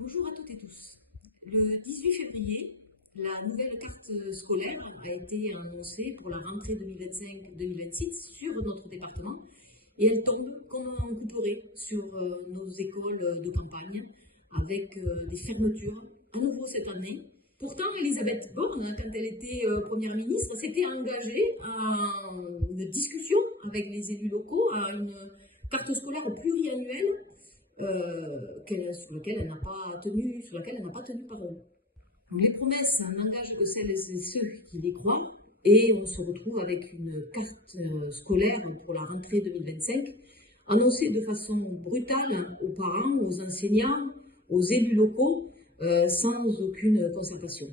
Bonjour à toutes et tous. Le 18 février, la nouvelle carte scolaire a été annoncée pour la rentrée 2025-2026 sur notre département et elle tombe comme un couperet sur nos écoles de campagne avec des fermetures à nouveau cette année. Pourtant, Elisabeth Borne, quand elle était Première ministre, s'était engagée à une discussion avec les élus locaux, à une carte scolaire pluriannuelle sur laquelle elle n'a pas tenu parole. Donc, les promesses n'engagent que celles et ceux qui les croient, et on se retrouve avec une carte scolaire pour la rentrée 2025 annoncée de façon brutale aux parents, aux enseignants, aux élus locaux, sans aucune concertation.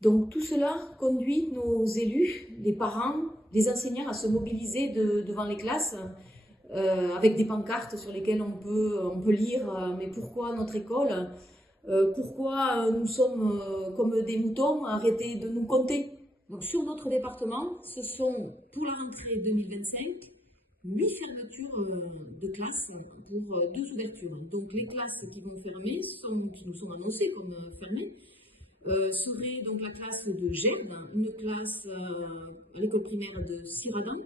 Donc tout cela conduit nos élus, les parents, les enseignants à se mobiliser devant les classes avec des pancartes sur lesquelles on peut lire mais pourquoi notre école, pourquoi nous sommes comme des moutons, arrêtez de nous compter. Donc sur notre département, ce sont pour la rentrée 2025 8 fermetures de classes pour 2 ouvertures. Donc les classes qui vont fermer, qui nous sont annoncées comme fermées, serait donc la classe de Gerd, une classe à l'école primaire de Siradan,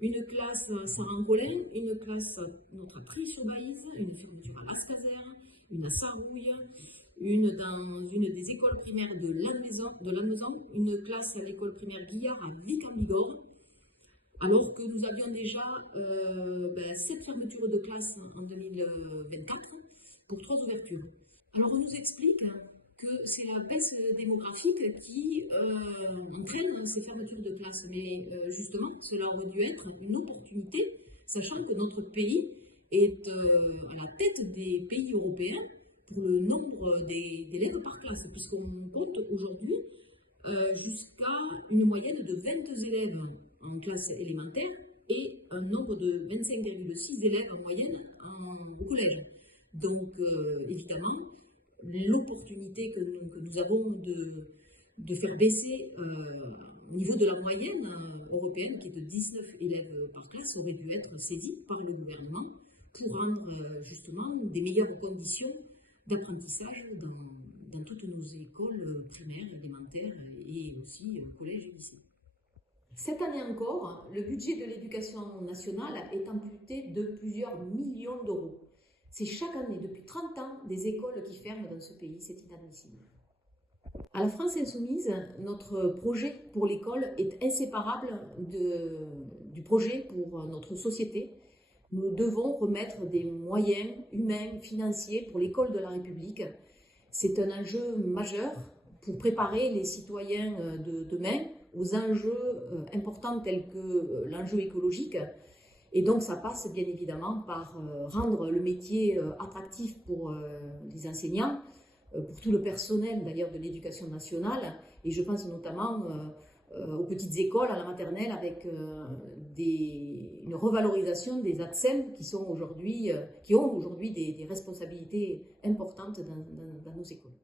une classe à Saint-Rolin, une classe notre à Trie-sur-Baïse, une fermeture à Ascazer, une à Sarouille, une dans une des écoles primaires de Lannemezan, une classe à l'école primaire Guillard à Vic-en-Bigorre, alors que nous avions déjà 7 fermetures de classes en 2024 pour 3 ouvertures. Alors on nous explique que c'est la baisse démographique qui entraîne ces fermetures de classes. Mais justement, cela aurait dû être une opportunité, sachant que notre pays est à la tête des pays européens pour le nombre d'élèves par classe, puisqu'on compte aujourd'hui jusqu'à une moyenne de 22 élèves en classe élémentaire et un nombre de 25,6 élèves en moyenne au collège. Donc, évidemment, l'opportunité que nous avons de faire baisser au niveau de la moyenne européenne, qui est de 19 élèves par classe, aurait dû être saisie par le gouvernement pour rendre justement des meilleures conditions d'apprentissage dans toutes nos écoles primaires, élémentaires et aussi collèges et lycées. Cette année encore, le budget de l'éducation nationale est amputé de plusieurs millions d'euros. C'est chaque année, depuis 30 ans, des écoles qui ferment dans ce pays. C'est inadmissible. À la France Insoumise, notre projet pour l'école est inséparable du projet pour notre société. Nous devons remettre des moyens humains, financiers pour l'école de la République. C'est un enjeu majeur pour préparer les citoyens de demain aux enjeux importants tels que l'enjeu écologique. Et donc ça passe bien évidemment par rendre le métier attractif pour les enseignants, pour tout le personnel d'ailleurs de l'éducation nationale, et je pense notamment aux petites écoles, à la maternelle, avec une revalorisation des ATSEM qui ont aujourd'hui des responsabilités importantes dans nos écoles.